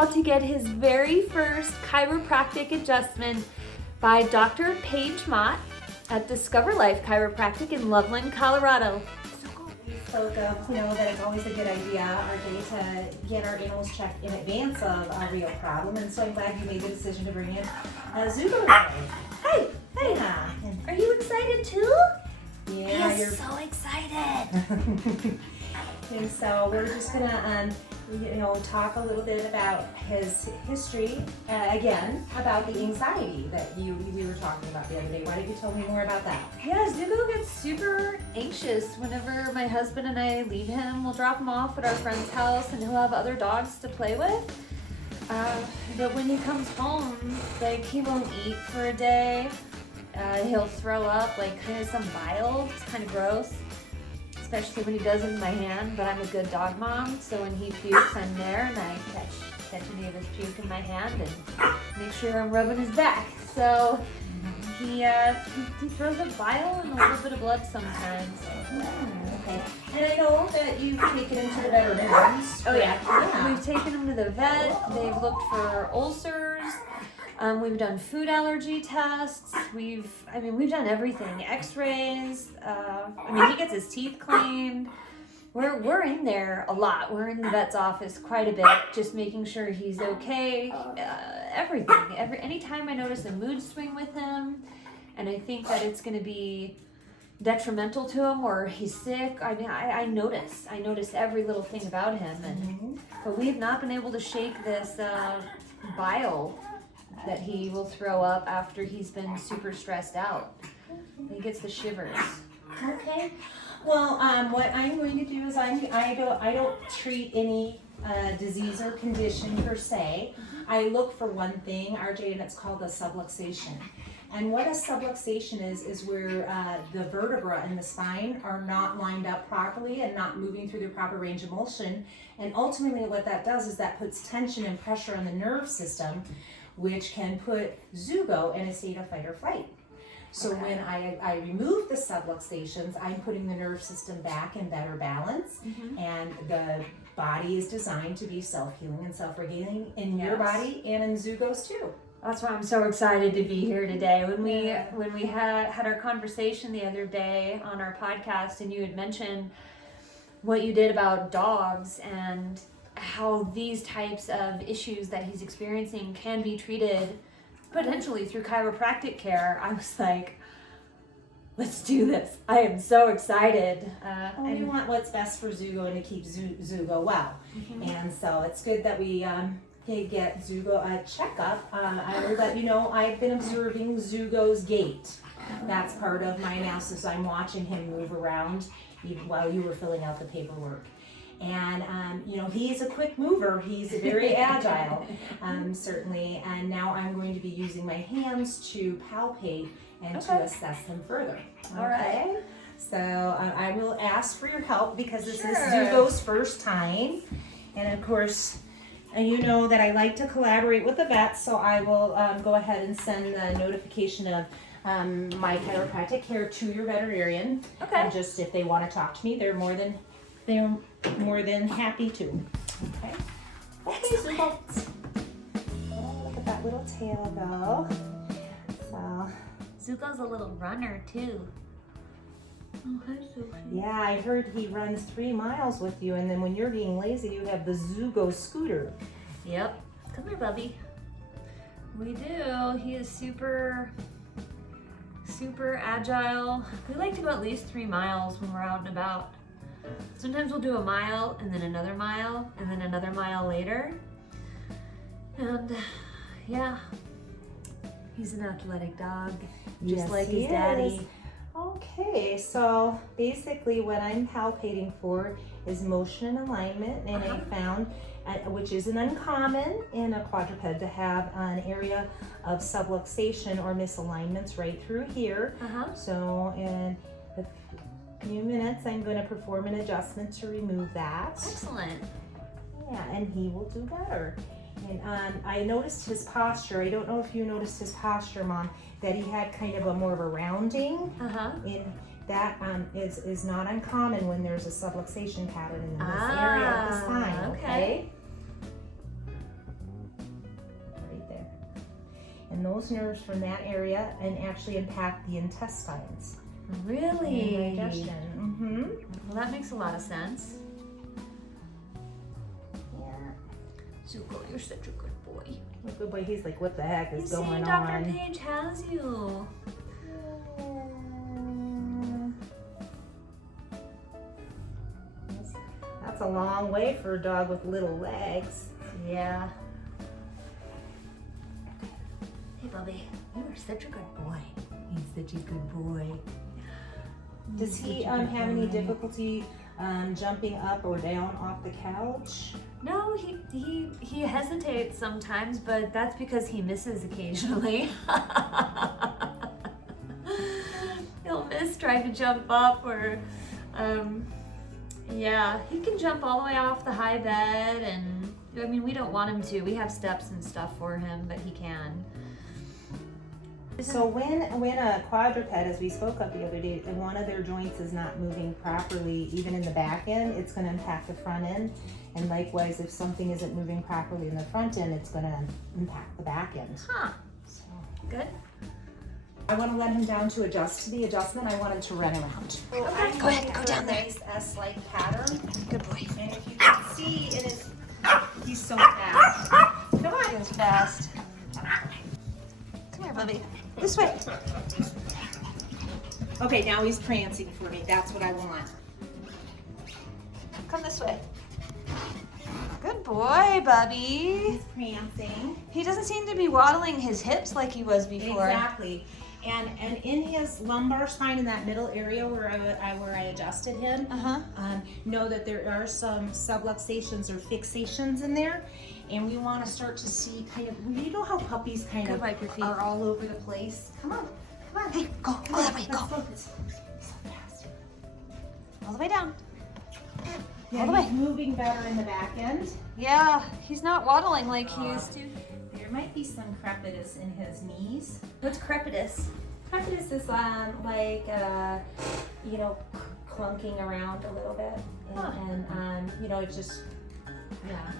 about to get his very first chiropractic adjustment by Dr. Paige Mott at Discover Life Chiropractic in Loveland, Colorado. We spoke of, that it's always a good idea, RJ, to get our animals checked in advance of a real problem, and so I'm glad you made the decision to bring in Zugo today. Hey, Yeah. are you excited too? Yeah, He is so excited. And so we're just gonna, talk a little bit about his history, again, about the anxiety that we were talking about the other day. Why don't you tell me more about that? Yeah, Zugo gets super anxious whenever my husband and I leave him. We'll drop him off at our friend's house and he'll have other dogs to play with. But when he comes home, he won't eat for a day. He'll throw up kind of some bile. It's kind of gross, especially when he does it in my hand. But I'm a good dog mom, so when he pukes, I'm there and I catch any of his puke in my hand and make sure I'm rubbing his back. So he throws up bile and a little bit of blood sometimes. Okay. And I know that you've taken him to the veterinarians. Oh yeah. We've taken him to the vet. They've looked for ulcers. We've done food allergy tests. We've done everything. X-rays. He gets his teeth cleaned. We're in there a lot. We're in the vet's office quite a bit, just making sure he's okay. Everything. Anytime I notice a mood swing with him, and I think that it's going to be detrimental to him or he's sick, I notice every little thing about him. But we've not been able to shake this bile that he will throw up after he's been super stressed out. He gets the shivers. Okay. Well, what I'm going to do is I don't treat any disease or condition per se. I look for one thing, RJ, and it's called a subluxation. And what a subluxation is where the vertebra in the spine are not lined up properly and not moving through their proper range of motion. And ultimately what that does is that puts tension and pressure on the nerve system, which can put Zugo in a state of fight or flight. So when I remove the subluxations, I'm putting the nerve system back in better balance, and the body is designed to be self-healing and self-regulating in your body and in Zugo's too. That's why I'm so excited to be here today. When we had our conversation the other day on our podcast, and you had mentioned what you did about dogs and how these types of issues that he's experiencing can be treated potentially through chiropractic care, I was like, let's do this. I am so excited. We want what's best for Zugo and to keep Zugo well. And so it's good that we get Zugo a checkup. I will let you know, I've been observing Zugo's gait. That's part of my analysis. I'm watching him move around even while you were filling out the paperwork. And, he's a quick mover. He's very agile, certainly. And now I'm going to be using my hands to palpate and to assess him further. All right. So I will ask for your help because this is Zugo's first time. And of course, you know that I like to collaborate with the vet, so I will go ahead and send the notification of my chiropractic care to your veterinarian. Okay. And just if they want to talk to me, they're more than happy to. Okay. Okay, Zugo. Oh, look at that little tail go. So. Zugo's a little runner too. Oh, hi, Sophie. Yeah, I heard he runs 3 miles with you, and then when you're being lazy, you have the Zugo scooter. Yep. Come here, Bubby. We do. He is super agile. We like to go at least 3 miles when we're out and about. Sometimes we'll do a mile and then another mile and then another mile later. And he's an athletic dog, just like his daddy. Okay, so basically what I'm palpating for is motion and alignment, and I found, which isn't uncommon in a quadruped, to have an area of subluxation or misalignments right through here. So in a few minutes, I'm going to perform an adjustment to remove that. Excellent. Yeah, and he will do better. And I noticed his posture. I don't know if you noticed his posture, Mom, that he had kind of a more of a rounding. In that is not uncommon when there's a subluxation pattern in this area of the spine. Okay. and those nerves from that area and actually impact the intestines. Really? And digestion. Well, that makes a lot of sense. Zugo, you're such a good boy. Good boy. He's like, what the heck is going Dr. on? Paige has you. That's a long way for a dog with little legs. Yeah. Hey, Bubby, you are such a good boy. He's such a good boy. Does he have any difficulty jumping up or down off the couch? No, he hesitates sometimes, but that's because he misses occasionally. He'll miss trying to jump up, or yeah, he can jump all the way off the high bed, and I mean, we don't want him to. We have steps and stuff for him, but he can. So when a quadruped, as we spoke of the other day, and one of their joints is not moving properly, even in the back end, it's going to impact the front end. And likewise, if something isn't moving properly in the front end, it's going to impact the back end. Huh. So Good. I want to let him down to adjust to the adjustment. I want him to run around. So Okay, go ahead, go down there. Nice S-like pattern. Good boy. And if you can see, he's so fast. Come on. He's fast. Come here, Bubby. This way. Okay, now he's prancing for me. That's what I want. Come this way. Good boy, Bubby. He's prancing. He doesn't seem to be waddling his hips like he was before. Exactly. And in his lumbar spine, in that middle area where I adjusted him, know that there are some subluxations or fixations in there, and we want to start to see kind of, you know how puppies kind of wipe your feet. are all over the place. Come on, come on. Hey, go that way, Let's go. focus. So fast. All the way down. Yeah, All the way. he's moving better in the back end. Yeah, he's not waddling like he used to. There might be some crepitus in his knees. What's crepitus? Crepitus is you know, clunking around a little bit, and you know, it's just, yeah.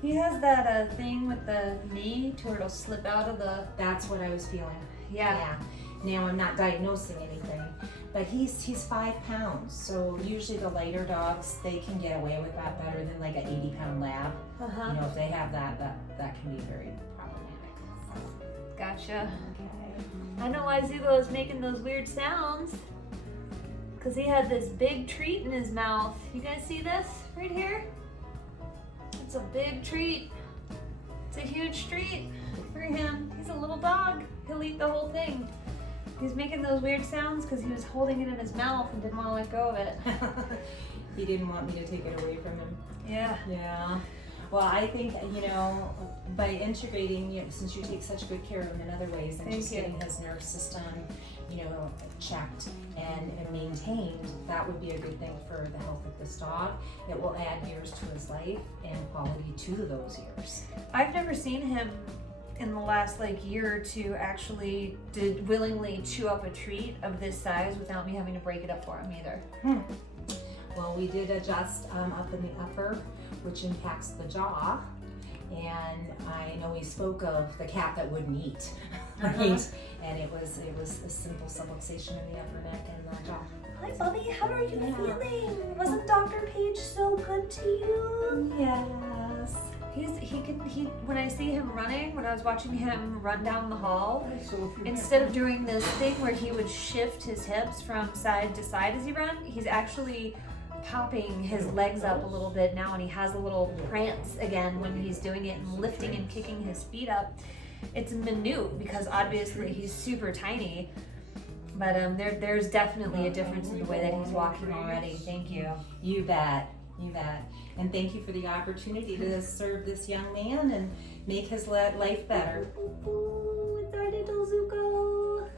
He has that thing with the knee to where it'll slip out of the. That's what I was feeling. Yeah. Now I'm not diagnosing anything, but he's 5 pounds, so usually the lighter dogs, they can get away with that better than like an 80-pound lab. You know, if they have that can be very problematic. Gotcha. Okay. I know why Zugo is making those weird sounds. Because he had this big treat in his mouth. You guys see this right here? It's a big treat. It's a huge treat for him. He's a little dog. He'll eat the whole thing. He's making those weird sounds because he was holding it in his mouth and didn't want to let go of it. He didn't want me to take it away from him. Yeah. Yeah. Well, I think, you know, by integrating, you know, since you take such good care of him in other ways, and just getting his nerve system, you know, checked and maintained, that would be a good thing for the health of this dog. It will add years to his life and quality to those years. I've never seen him in the last like year or two actually willingly chew up a treat of this size without me having to break it up for him either. Well, we did adjust up in the upper, which impacts the jaw. And I know we spoke of the cat that wouldn't eat, right? And it was a simple subluxation in the upper neck and the jaw. Hi, Bubby. How are you feeling? Wasn't Dr. Paige so good to you? Yes. When I see him running, when I was watching him run down the hall, instead of doing this thing where he would shift his hips from side to side as he ran, he's actually popping his legs up a little bit now, and he has a little prance again when he's doing it and lifting and kicking his feet up. It's minute because obviously he's super tiny, but there's definitely a difference in the way that he's walking already. Thank you. You bet. You bet. And thank you for the opportunity to serve this young man and make his life better. It's our little Zugo.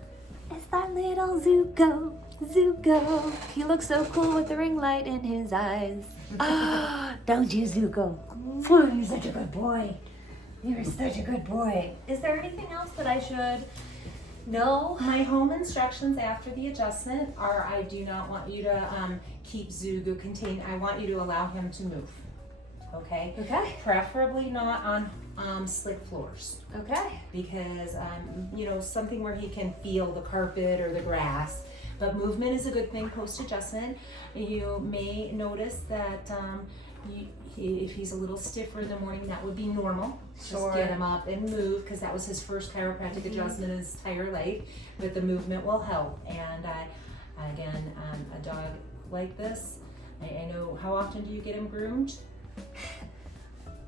It's our little Zugo. Zugo. He looks so cool with the ring light in his eyes. Ah, don't you, Zugo? You're such a good boy. You're such a good boy. Is there anything else that I should know? My home instructions after the adjustment are: I do not want you to keep Zugo contained. I want you to allow him to move. Okay? Okay. Preferably not on slick floors. Okay. Because, you know, something where he can feel the carpet or the grass. But movement is a good thing post-adjustment. You may notice that if he's a little stiffer in the morning, that would be normal. Sure. Just get him up and move, because that was his first chiropractic adjustment in his entire life. But the movement will help. And again, a dog like this, I know, how often do you get him groomed?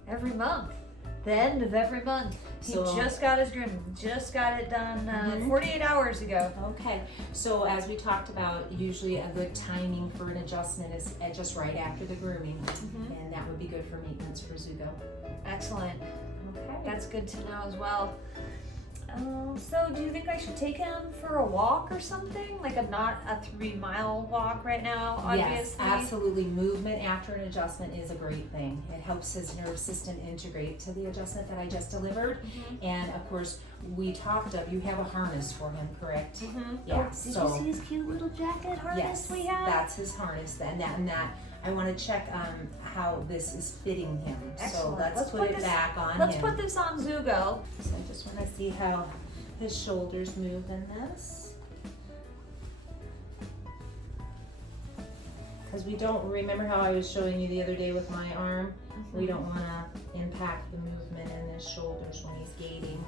Every month. The end of every month. He just got his grooming. Just got it done 48 hours ago. Okay, so as we talked about, usually a good timing for an adjustment is just right after the grooming, and that would be good for maintenance for Zugo. Excellent. Okay. That's good to know as well. So do you think I should take him for a walk or something? Like not a 3-mile walk right now, obviously? Yes, absolutely. Movement after an adjustment is a great thing. It helps his nerve system integrate to the adjustment that I just delivered. And of course, you have a harness for him, correct? Yeah. Did you see his cute little jacket harness we have? That's his harness. And that I want to check how this is fitting him. Excellent. So let's put it back on him. Let's put this on Zugo. So I just want to see how his shoulders move in this. Because we don't, remember how I was showing you the other day with my arm? We don't want to impact the movement in his shoulders when he's gating.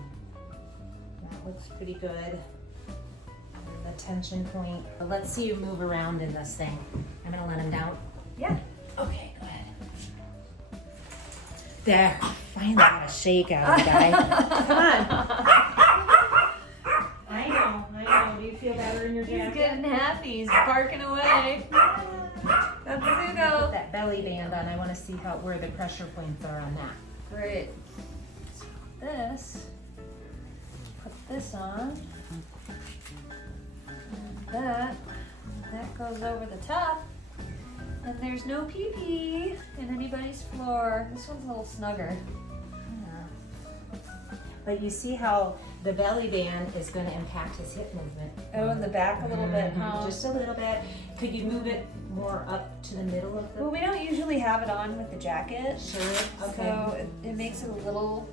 That looks pretty good. And the tension point. Let's see you move around in this thing. I'm going to let him down. Yeah. Okay, go ahead. There. Finally got a shake out, guy. Come on. I know. Do you feel better in your jacket? He's getting happy. He's barking away. That's Zugo. Put that belly band on. I want to see where the pressure points are on that. Great. So put this on. And that goes over the top. And there's no pee-pee in anybody's floor. This one's a little snugger. But you see how the belly band is going to impact his hip movement. Oh, in the back a little bit, huh? Just a little bit. Could you move it more up to the middle of the... Well, we don't usually have it on with the jacket. Sure, okay. So it makes it a little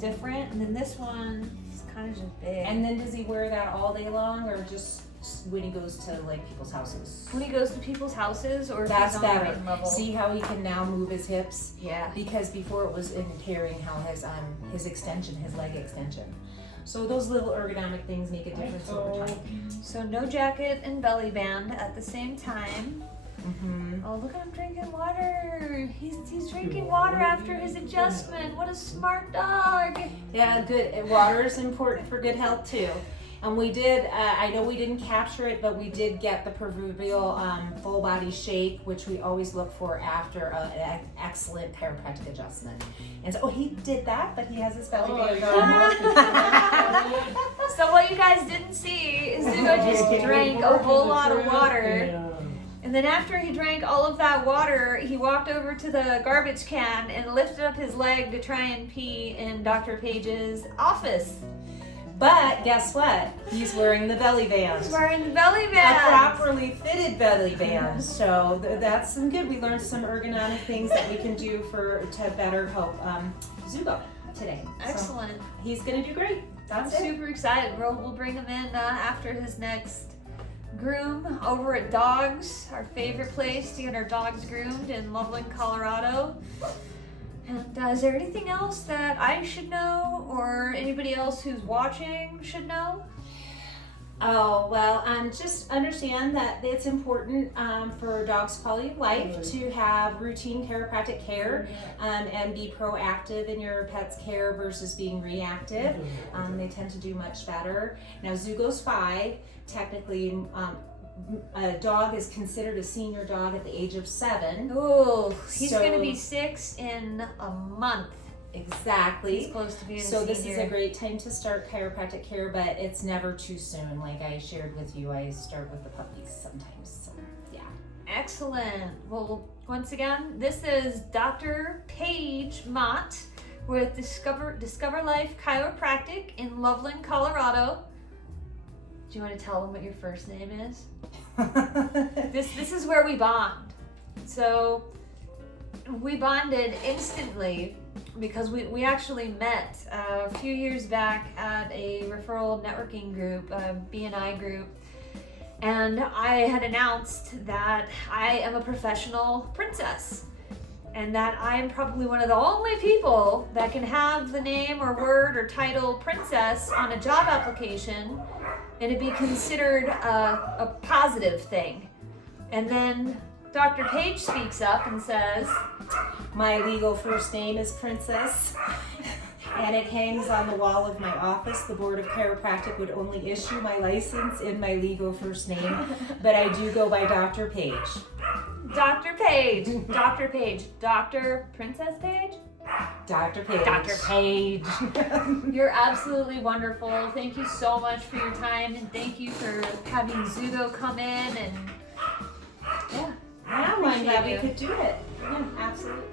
different. And then this one is kind of just big. And then does he wear that all day long, or just when he goes to like people's houses? When he goes to people's houses, or if That's he's on the better. main level. See how he can now move his hips? Yeah. Because before it was impairing how his extension, his leg extension. So those little ergonomic things make a difference over time. So no jacket and belly band at the same time. Oh, look at him drinking water. He's drinking water after his adjustment. What a smart dog. Yeah, good. Water is important for good health too. And we did, I know we didn't capture it, but we did get the proverbial full body shake, which we always look for after an excellent chiropractic adjustment. And so, he did that, but he has his belly band on. So what you guys didn't see is Zugo just drank a whole lot of water. And then after he drank all of that water, he walked over to the garbage can and lifted up his leg to try and pee in Dr. Paige's office. But guess what? He's wearing the belly band. He's wearing the belly A band. properly fitted belly band. So that's some good. We learned some ergonomic things that we can do to better help Zugo today. Excellent. So he's gonna do great. I'm super excited. We'll bring him in after his next groom over at Dogs, our favorite place to get our dogs groomed in Loveland, Colorado. And is there anything else that I should know, or anybody else who's watching should know? Oh, well, just understand that it's important for a dog's quality of life to have routine chiropractic care and be proactive in your pet's care versus being reactive. They tend to do much better. Now, Zugo's 5. Technically, a dog is considered a senior dog at the age of 7. Oh, he's going to be 6 in a month. Exactly. He's close to being a So senior. this is a great time to start chiropractic care, but it's never too soon. Like I shared with you, I start with the puppies sometimes. So, yeah. Excellent. Well, once again, this is Dr. Paige Mott with Discover Life Chiropractic in Loveland, Colorado. Do you want to tell them what your first name is? This is where we bond. So we bonded instantly because we actually met a few years back at a referral networking group, a B&I group, and I had announced that I am a professional princess and that I'm probably one of the only people that can have the name or word or title princess on a job application and it be considered a positive thing. And then Dr. Paige speaks up and says, my legal first name is Princess, and it hangs on the wall of my office. The Board of Chiropractic would only issue my license in my legal first name, but I do go by Dr. Paige. Dr. Paige, Dr. Paige, Dr. Princess Paige? Dr. Paige. Dr. Paige. You're absolutely wonderful. Thank you so much for your time, and thank you for having Zugo come in and Yeah, I'm glad we could do it. Yeah, absolutely.